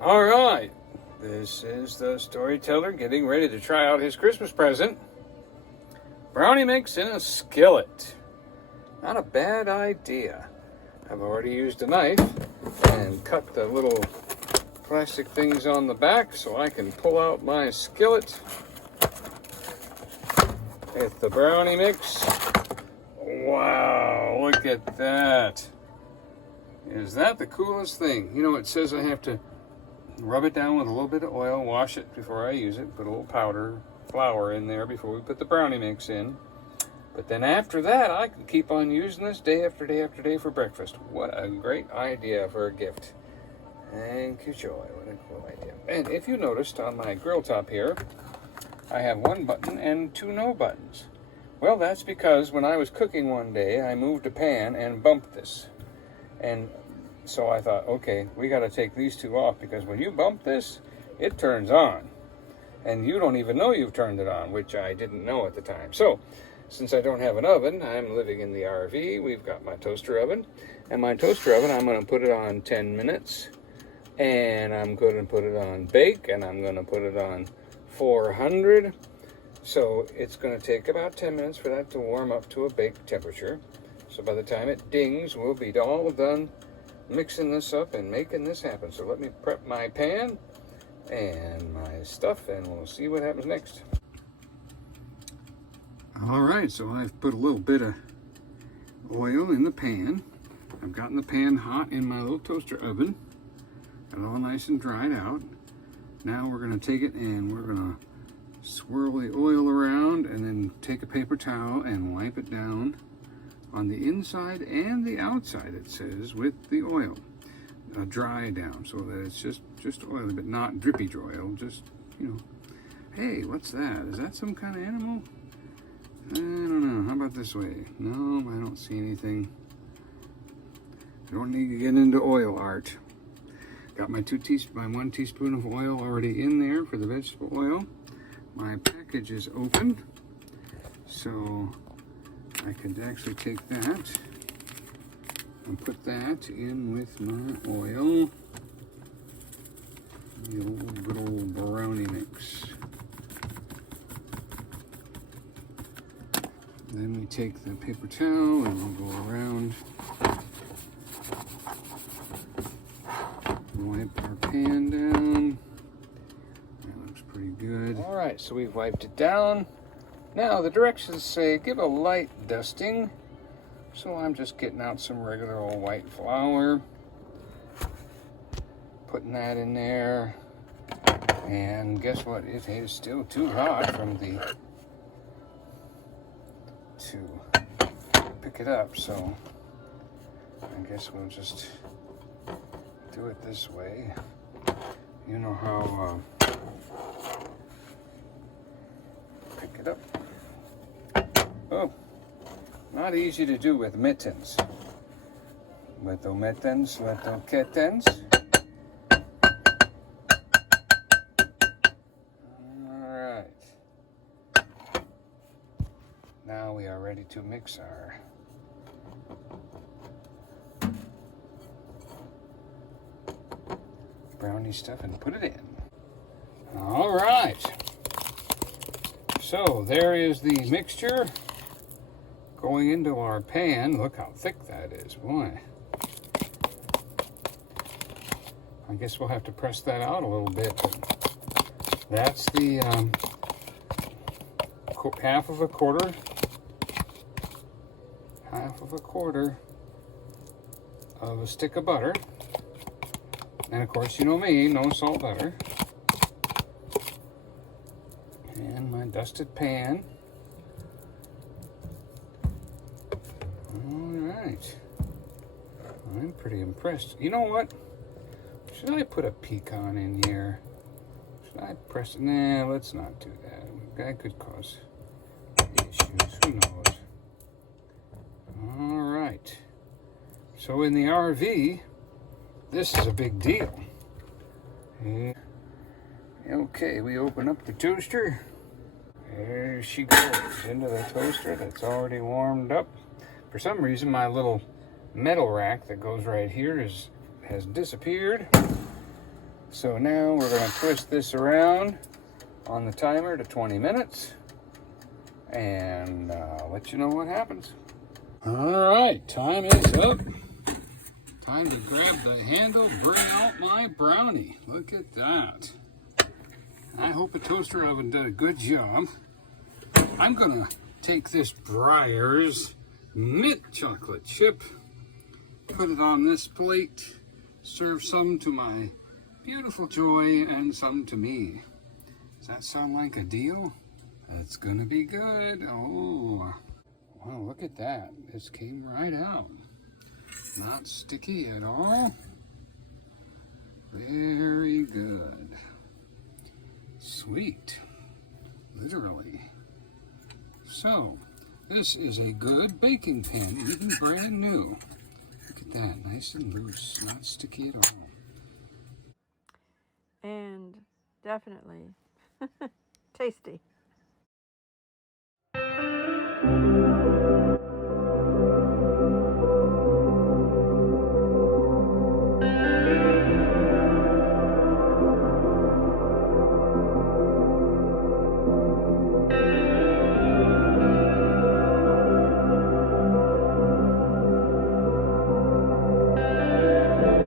All right, this is the storyteller getting ready to try out his Christmas present. Brownie mix in a skillet. Not a bad idea. I've already used a knife and cut the little plastic things on the back so I can pull out my skillet with the brownie mix. Wow, look at that. Is that the coolest thing? You know, it says I have to rub it down with a little bit of oil, wash it before I use it, put a little flour in there before we put the brownie mix in. But then after that, I can keep on using this day after day after day for breakfast. What a great idea for a gift. Thank you, Joy. What a cool idea. And if you noticed on my grill top here, I have one button and two no buttons. Well, that's because when I was cooking one day, I moved a pan and bumped this. And so I thought, okay, we got to take these two off because when you bump this, it turns on. And you don't even know you've turned it on, which I didn't know at the time. So, since I don't have an oven, I'm living in the RV. We've got my toaster oven. And my toaster oven, I'm going to put it on 10 minutes. And I'm going to put it on bake. And I'm going to put it on 400. So, it's going to take about 10 minutes for that to warm up to a bake temperature. So, by the time it dings, we'll be all done mixing this up and making this happen. So let me prep my pan and my stuff and we'll see what happens next. All right, so I've put a little bit of oil in the pan. I've gotten the pan hot in my little toaster oven. Got it all nice and dried out. Now we're gonna take it and we're gonna swirl the oil around and then take a paper towel and wipe it down on the inside and the outside, it says, with the oil. Dry down so that it's just oily, but not drippy oil, just, you know. Hey, what's that? Is that some kind of animal? I don't know. How about this way? No, I don't see anything. I don't need to get into oil art. Got my 1 teaspoon of oil already in there for the vegetable oil. My package is open, so I could actually take that and put that in with my oil. The old good old brownie mix. Then we take the paper towel and we'll go around. Wipe our pan down. That looks pretty good. All right, so we've wiped it down. Now, the directions say give a light dusting, so I'm just getting out some regular old white flour, putting that in there, and guess what? It is still too hot to pick it up, so I guess we'll just do it this way. You know how, pick it up. Oh, not easy to do with mittens. Little mittens, little kittens. All right. Now we are ready to mix our brownie stuff and put it in. All right. So there is the mixture going into our pan. Look how thick that is, boy. I guess we'll have to press that out a little bit. That's the half of a quarter of a stick of butter. And of course, you know me, no salt butter. And my dusted pan. All right. I'm pretty impressed. You know what? Should I put a pecan in here? Should I press it? Nah, let's not do that. That could cause issues. Who knows? All right. So in the RV, this is a big deal. Okay, we open up the toaster. There she goes into the toaster that's already warmed up. For some reason, my little little metal rack that goes right here has disappeared. So now we're going to twist this around on the timer to 20 minutes and let you know what happens. All right, time is up. Time to grab the handle, bring out my brownie. Look at that. I hope a toaster oven did a good job. I'm going to take this Breyers mint chocolate chip, put it on this plate, serve some to my beautiful Joy and some to me. Does that sound like a deal? It's gonna be good. Oh, wow, look at that. This came right out. Not sticky at all. Very good. Sweet. Literally. So, this is a good baking pan, even brand new. Look at that, nice and loose, not sticky at all. And definitely tasty.